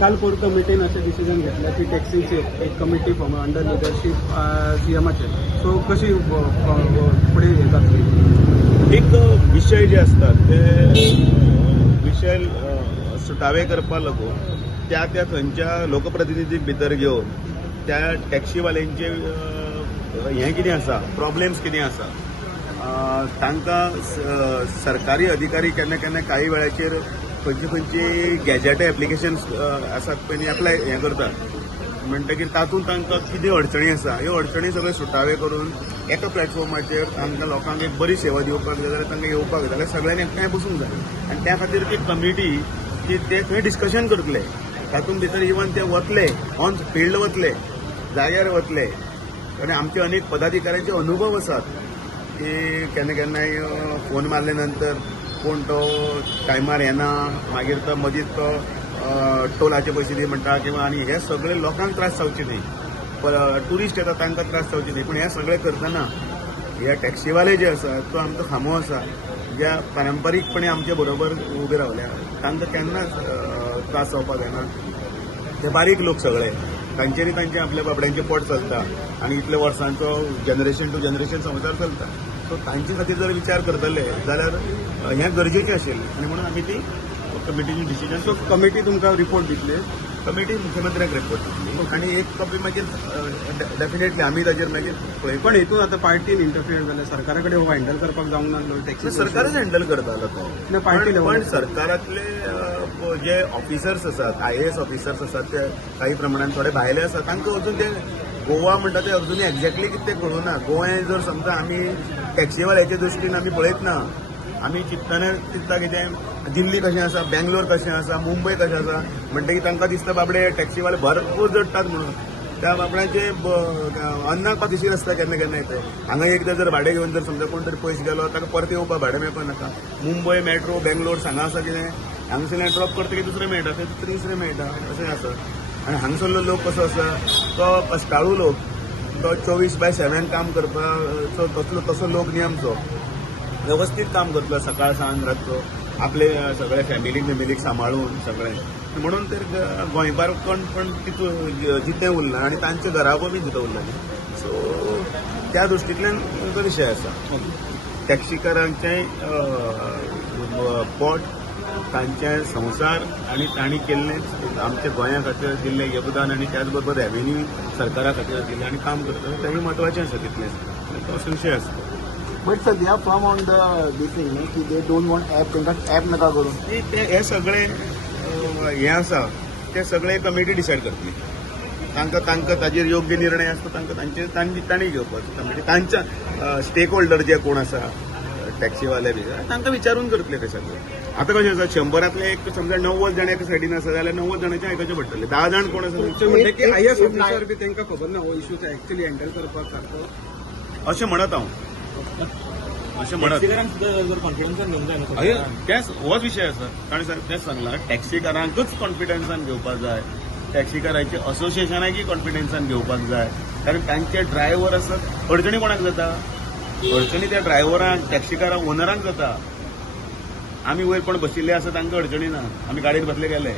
काल कोर कमिटीन असे डिसिजन घेतले की टॅक्सीची एक कमिटी फॉर्म अंडर लिडरशीप सीएमाचे सो कशी पुढे हे जातली. एक विषय जे असतात ते विषय सुटावे करपाक लागून त्या थंयच्या लोकप्रतिनिधीक भितर घेवन त्या टॅक्सीवाल्यांचे हें कितें आसा प्रॉब्लेम्स कितें आसा तांकां सरकारी अधिकारी केन्ना केन्ना काही वेळाचेर खंयची गॅजेट एप्लिकेशन्स आसात पळय न्ही एप्लाय हें करतात म्हणटकीर तातूंत तांकां कितें अडचणी आसा ह्यो अडचणी सगळे सुटावे करून एका प्लॅटफॉर्माचेर तांकां लोकांक एक बरी सेवा दिवपाक जाय जाल्यार तांकां येवपाक जाय जाल्यार सगळ्यांनी एकठांय बसूंक जाय आनी त्या खातीर ती कमिटी की ते थंय डिस्कशन करतले तातूंत भितर इवन ते वतले ऑन फिल्ड वतले जाग्यार वतले आनी आमचे अनेक पदाधिकाऱ्यांचे अनुभव आसात की केन्ना केन्नाय फोन मारले नंतर कोण तो टायमार येना मागीर तो मदींच तो टोलाचे पयशे दी म्हणटा किंवा आनी हे सगळे लोकांक त्रास जावचे न्ही टुरिस्ट येता तांकां त्रास जावचे न्ही पूण हे सगळे करतना हे टॅक्सीवाले जे आसा तो आमचो खामो आसा ज्या पारंपारीकपणे आमचे बरोबर उबे रावल्या तांकां केन्नाच त्रास जावपाक जायना. ते बारीक लोक सगळे तांचेरी तांचे आपल्या बाबड्यांचे पोट चलता आनी इतल्या वर्सांचो जनरेशन टू जनरेशन संवसार चलता सो तांचे खातीर जर विचार करतले जाल्यार हें गरजेचें आशिल्लें आनी म्हणून आमी ती कमिटीची डिसिजन सो कमिटी तुमकां रिपोर्ट दितले. कमिटी मुख्यमंत्र्याक रिपोर्ट दितली आनी एक कॉपी मागीर डेफिनेटली आमी ताजेर मागीर पळय. पण हेतून आता पार्टीन इंटरफियर जाल्यार सरकारा कडेन हो हँडल करपाक जावंक ना टॅक्सी सरकारच हँडल करतालो तो पार्टी पण सरकारातले जे ऑफिसर्स आसात IAS ऑफिसर्स आसात ते काही प्रमाणात थोडे भायले आसात तांकां अजून ते गोवा म्हणटा ते अजूनय एक्झॅक्टली कितें तें कळुना. गोंय जर समजा आमी टॅक्सीवाल्याचे दृश्टीन आमी पळयत ना आमी चिंततना चिंतता कितें दिल्ली कशें आसा बेंगलोर कशें आसा मुंबय कशें आसा म्हणटकीर तांकां दिसता बाबडे टॅक्सीवाले भरपूर जडटात म्हणून त्या बाबड्याचे अन्नाक पातीशीर आसता केन्ना केन्ना येते हांगा एकदां जर भाडें घेवन जर समजा कोण तरी पयस गेलो ताका परत येवपाक भाडें मेळपाक नाका. मुंबय मेट्रो बेंगलोर हांगा आसा कितें हांगसरल्यान ड्रॉप करता की दुसरें मेळटा थंय तिसरें मेळटा अशें आसा. आनी हांगसरलो लोक कसो आसा तो कश्टाळू लोक तो 24/7 काम करपाक तसो लोक न्ही आमचो वेवस्थीत काम करतलो सकाळ सांज रातचो आपले सगळे फॅमिलीक सांबाळून सगळें म्हणून तर गोंयकार कोण पण तितून जितें उरला आनी तांच्या घराको बी जितें उरला सो त्या दृश्टींतल्यान तो विशय आसा. टॅक्सीकारांचें पोट तांचे संवसार आनी तांणी केल्लें आमच्या गोंया खातीर दिल्लें योगदान आनी त्याच बरोबर रेव्हेन्यू सरकारा खातीर दिलें आनी काम करता तेवूय महत्वाचें आसा तितलेंच तो असो विशय आसा. But sir they are from on the दिसींग की दे डोंट वॉन्ट ॲप तांकां ॲप नाका करून हे सगळे हे आसा ते सगळे कमिटी डिसायड करतली तांकां ताजेर योग्य निर्णय आसता तांकां तांणी घेवपाचो कमिटी तांच्या स्टेक होल्डर जे कोण आसा टॅक्सीवाले बी तांकां विचारून करतले ते सगळे. आतां कशें आसा 100रांतले एक समजा 90 जाण एका सायडीन आसा जाल्यार 90 जाणांचे आयकचे पडटले 10 जाण कोण आसा म्हणजे की IAS ऑफिसर बी तांकां खबर ना हो इश्यू एक्चुअली हँडल करपाक सारको अशें म्हणत हांव अशें म्हणत तेच होच विशय आसा ताणें तेच सांगलां टॅक्सीकारांकूच कॉन्फिडन्सान घेवपाक जाय टॅक्सीकारांचे असोसिएशनाकूय कॉन्फिडन्सान घेवपाक जाय कारण तांचे ड्रायव्हर आसात अडचणी कोणाक जाता अडचणी त्या ड्रायव्हरांक टॅक्सीकारांक ओनरांक जाता. आमी वयर कोण बशिल्ले आसा तांकां अडचणी ना आमी गाडयेर बसले गेले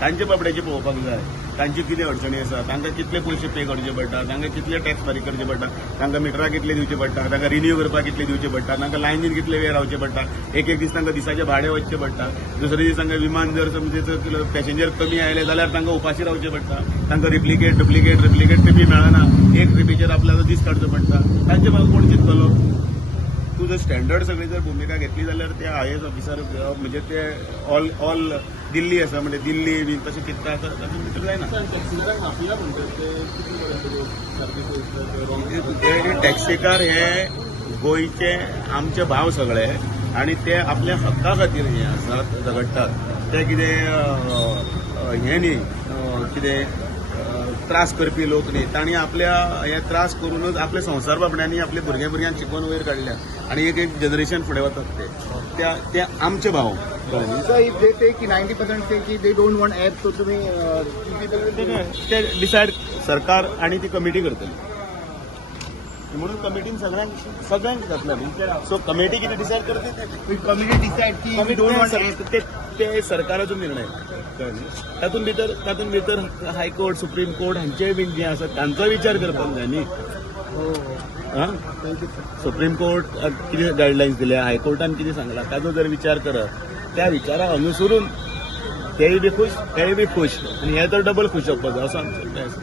तांचे बाबड्याचे पळोवपाक जाय तांचे कितें अडचणी आसा तांकां कितले पयशे पे करचे पडटा तांकां कितले टॅक्स फारीक करचे पडटा तांकां मिटरां कितले दिवचे पडटा तांकां रिन्यू करपाक कितले दिवचे पडटा तांकां लायनीन कितले वेळ रावचे पडटा एक दीस तांकां दिसाचें भाडें वचचें पडटा दुसरे दीस तांकां विमान जर समजा पॅसेंजर कमी आयले जाल्यार तांकां उपाशी रावचें पडटा तांकां रिप्लिकेट ट्रिपी मेळना एक ट्रिपीचेर आपल्यालो दीस काडचो पडटा तांचे मागीर कोण चिंततलो. तूं जर स्टँडर्ड सगळी जर भुमिका घेतली जाल्यार ते IAS ऑफिसर म्हणजे ते ऑल दिल्ली आसा म्हणजे दिल्ली बी तशें चिंतता तातूंत भितर जायना. टॅक्सीकार हे गोंयचे आमचे भाव सगळे आनी ते आपल्या हक्का खातीर हे आसात झगडटात ते कितें हें न्ही कितें त्रास करपी लोक न्ही तांणी आपल्या हे त्रास करूनच आपले संवसार बाबड्यांनी आपले भुरग्यांक शिकोवन वयर काडल्या आनी एक जनरेशन फुडें वतात ते आमचे भाव. So if they say कि 90% say कि they don't want app, तो तुम्ही ते डिसायड सरकार आणि ती कमिटी करतली म्हणून कमिटीन सगळ्यांक जातलें सो कमिटी कितें डिसायड करते कमिटी डिसायड की we don't want app. ते सरकाराचो निर्णय तातूंत भितर हायकोर्ट सुप्रीम कोर्ट हांचे बीन जे आसा तांचो विचार करपाक जाय न्ही. आं? सुप्रीम कोर्ट कितें गायडलायन्स दिल्या, हायकोर्टान कितें सांगलां ताजो जर विचार करप, त्या विचाराक अनुसरून तेय बी खूश आणि हे तर डबल खुश जावपाचो असो आमचो प्रयत्न आसा.